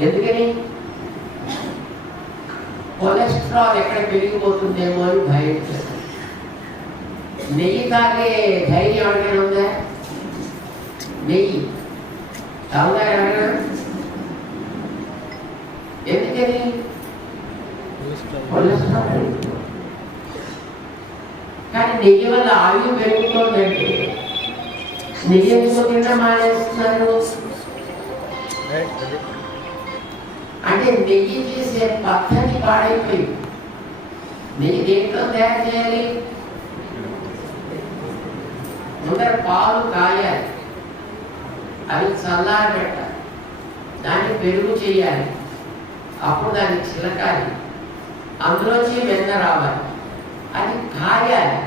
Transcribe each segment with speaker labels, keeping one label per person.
Speaker 1: ఎందుకని? కొలెస్ట్రాల్ ఎక్కడ పెరిగిపోతుందేమో అని భయం. నెయ్యి తాగే ధైర్యం ఎవరికైనా ఉందా? నెయ్యి. తాగుదా ఎవరైనా ఎందుకని? కొలెస్ట్రాల్. కానీ నెయ్యి వల్ల ఆయువు పెరుగుతోందంటే నెయ్యి ఎందుకు మానేస్తున్నారు? అంటే నెయ్యి చేసే పద్ధతి పాడైపోయింది నెయ్యి దేంట్లో తయారు చేయాలి ముందర పాలు కాయాలి అవి చల్లారబెట్టాలి దాన్ని పెరుగు చేయాలి అప్పుడు దాన్ని చిలకాలి అందులోంచి వెన్న రావాలి అది కాయాలి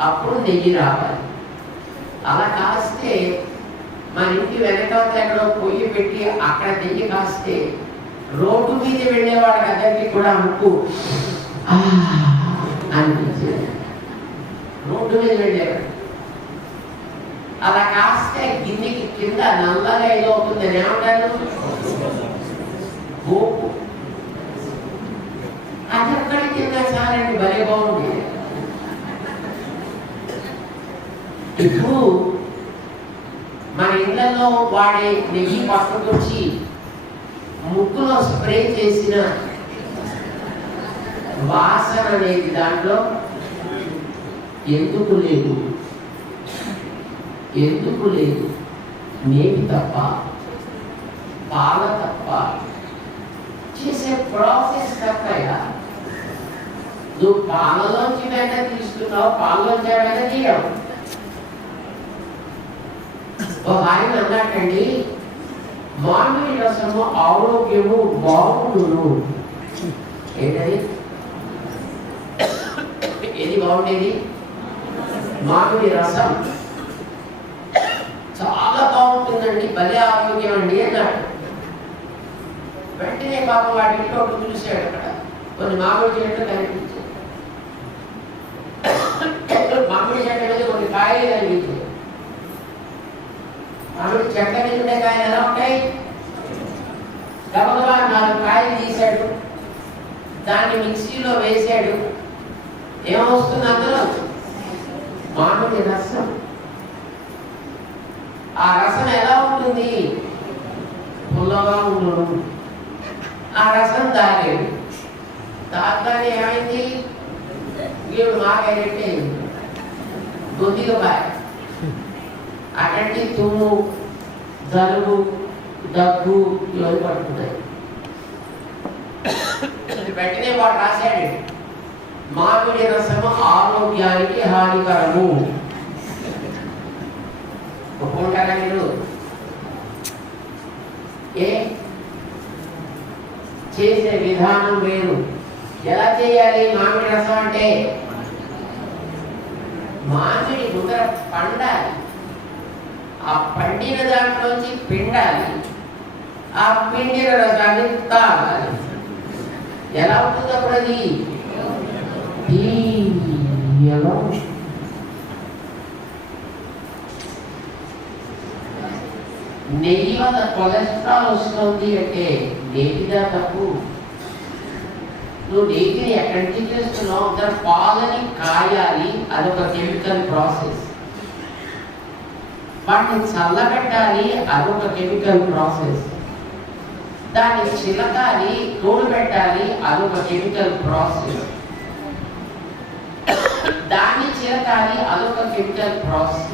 Speaker 1: అప్పుడు నెయ్యి రావాలి అలా కాస్తే మన ఇంటి వెనకాల ఎక్కడో పొయ్యి పెట్టి అక్కడ నెయ్యి కాస్తే రోడ్డు మీద వెళ్ళేవాడు అందరికీ కూడా ముక్కు. "ఆ" అనిపించేది. రోడ్డు మీద వెళ్ళేవాడు. అలా కాస్తే గిన్నెకి కింద నల్లగా ఏదో అవుతుందని ఏమంటారు? గోపు అది ఒక్కడి కింద సారండి భలే బాగుంది. ఇప్పుడు మన ఇళ్ళలో వాడే నెయ్యి పక్కకు వచ్చి ముక్కులో స్ప్రే చేసిన వాసన అనేది దాంట్లో ఎందుకు లేదు? ఎందుకు లేదు? నేటి తప్ప పాల తప్ప చేసే ప్రాసెస్ తప్పయా నువ్వు పాలలోంచి వెంట తీసుకున్నావు పాలలోంచి వెంట తీయవు. ఒక ఆయన అన్నాటండి మానవ రసము ఆరోగ్యము బాగుండును. ఏంటది? ఏది బాగుండేది? మామిడి రసం చాలా బాగుంటుందండి భలే ఆరోగ్యం అండి అన్నాడు. వెంటనే పాపం వాడి ఇంట్లో ఒకటి చూశాడు అక్కడ. కొన్ని మామిడి చెట్లు కనిపించాయి. మామిడి చెట్ల మీద కొన్ని కాయలు కనిపించాయి. మామిడి చెట్ల మీద ఉండే కాయలు గబగబా నాలుగు కాయలు తీశాడు. దాన్ని మిక్సీలో వేశాడు. ఏమొస్తుంది అందులో? మామిడి రసం. ఆ రసం ఎలా ఉంటుంది? పుల్లగా ఉండదు ఆ రసం తాగాడు తాగానే ఏమైంది? వీడు మాకైనట్టే కొద్దిగా బాయ్ అటువంటి తుమ్ము జలుబు దగ్గు ఇవన్నీ పట్టుకుంటాయి. వెంటనే వాడు రాశాడు. మామిడి రసం ఆరోగ్యానికి హానికరము. ఒప్పుకుంటారా మీరు ఏ? చేసే విధానం వేరు. ఎలా చేయాలి మామిడి రసం అంటే? మామిడి ముద్ర పండాలి. ఆ పండిన దాంట్లోంచి పిండాలి. ఆ పిండి రసాన్ని తాగాలి ఎలా ఉంటుంది అప్పుడు అది ఎలా ఉంటుంది. నెయ్యి వల్ల కొలెస్ట్రాల్ వస్తుంది అంటే నెయ్యిదా తప్పు. నువ్వు నెయ్యిని ఎక్కడి నుంచి చేస్తున్నావు? దాని పాలని కాయాలి. అదొక కెమికల్ ప్రాసెస్. వాటిని చల్లబెట్టాలి. అదొక కెమికల్ ప్రాసెస్. దాన్ని చిలకాలి తోడు పెట్టాలి అదొక కెమికల్ ప్రాసెస్ దాన్ని చిలకాలి అదొక కెమికల్ ప్రాసెస్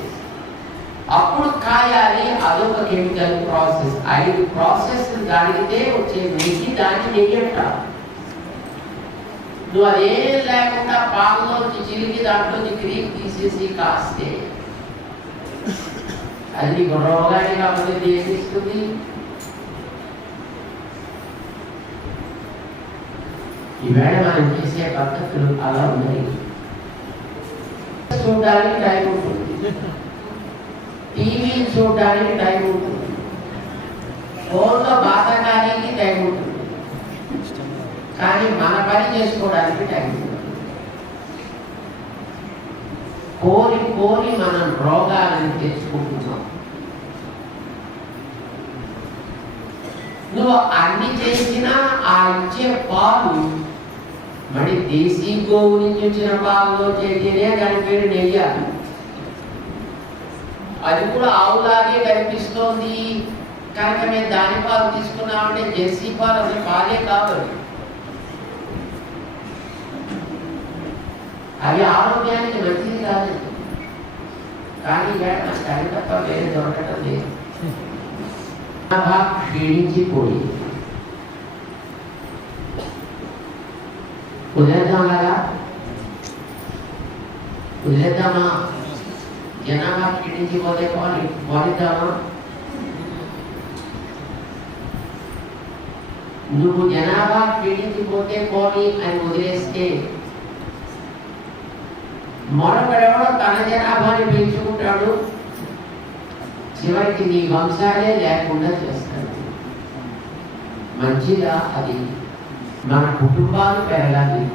Speaker 1: అప్పుడు కాయాలి అదొక కెమికల్ ప్రాసెస్ ఐదు ప్రాసెస్ జరిగితే వచ్చే నెయ్యి దాన్ని నెయ్యి అంటారు. నువ్వు అదేం లేకుండా పాలలోంచి చిలికి దాంట్లోంచి క్రీమ్ తీసేసి కాస్తే అది నీకు రోగాన్ని కాకపోతే ఏం ఇస్తుంది ఈవేళ మనం చేసే పద్ధతులు అలా ఉన్నాయి. చూడడానికి టైం ఉంటుంది. టీవీ చూడడానికి టైం ఉంటుంది. ఫోన్లో బాధకానికి టైం ఉంటుంది. కానీ మన పని చేసుకోవడానికి టైం ఉంటుంది. కోరి కోరి మనం రోగాలను తెచ్చుకుంటున్నాం. నువ్వు అన్ని చేసినా ఆ ఇచ్చే పాలు మరి దేశీ గోవు నుంచి వచ్చిన పాలలో చేతేనే దాని పేరు నెయ్య. అది కూడా ఆవులాగే కనిపిస్తోంది. కనుక మేము దాని పాలు తీసుకున్నామంటే జెర్సీ పాలు అసలు పాలే కావాలి అవి ఆరోగ్యానికి మంచిది కాదు. కానీ నాకు తప్ప వేరే దొరకటం లేదు. జనాభా క్షీణించిపోయి కుదిరేద్దాం జనాభా క్షీణించి జనాభా క్షీణించిపోతే పోని పోనిద్దామా? నువ్వు జనాభా క్షీణించిపోతే పోని అని వదిలేస్తే మరొకడెవడో తన జనాభాని పెంచుకుంటాడు. చివరికి నీ వంశాలే లేకుండా చేస్తాడు. మంచిగా అది? మన కుటుంబాలు పెరగాలి.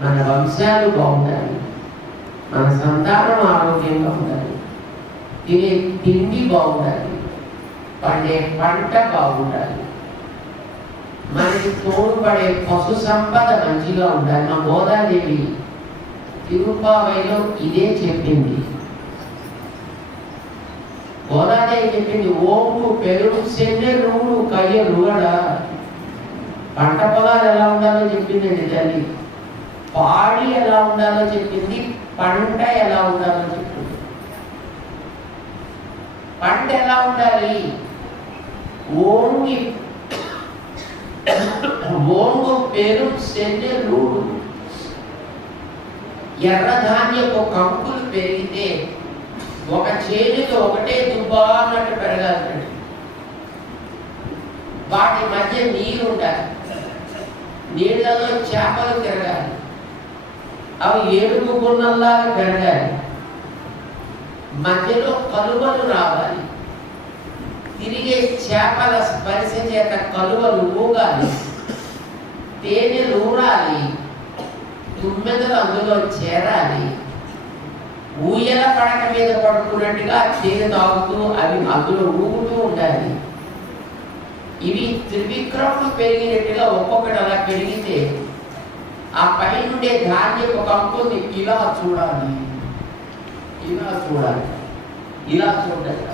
Speaker 1: మన వంశాలు బాగుండాలి. మన సంతానం ఆరోగ్యంగా ఉండాలి. తినే తిండి బాగుండాలి. పండే పంట బాగుండాలి. మనకి తోడుపడే పశు సంపద మంచిగా ఉండాలి. మా గోదాదేవి తిరుపావైలో ఇదే చెప్పింది. గోదాదేవి చెప్పింది ఓము పెరుగు సెన్నె నూడు కయ్య రుగడ పంట పొలాలు ఎలా ఉండాలో చెప్పింది తల్లి. పాడి ఎలా ఉండాలో చెప్పింది పంట ఎలా ఉండాలో చెప్పింది. పంట ఎలా ఉండాలి? ఓంగి ఓంగు పేరు సెన్నె ఎర్రధాన్యపు కంకులు పెరిగితే ఒక చేతితో ఒకటే దుబ్బా అన్నట్టు పెరగాలండి వాటి మధ్య నీరు ఉండాలి. నీళ్ళలో చేపలు తిరగాలి. అవి ఏడుపు గున్నల్లాగా పెరగాలి. మధ్యలో కలువలు రావాలి. తిరిగే చేపల స్పర్శ చేత కలువలు ఊగాలి. తేనెలు ఊరాలి తుమ్మెదలు అందులో చేరాలి. ఊయల పడక మీద పడుకున్నట్టుగా తేనె తాగుతూ అవి అందులో ఊగుతూ ఉండాలి. ఇవి త్రివిక్రములు పెరిగినట్టుగా ఒక్కొక్కటి అలా పెరిగితే ఆ పైనుండే ధాన్యపు కంపుని ఇలా చూడాలి. ఇలా చూడాలి. ఇలా చూడాలి.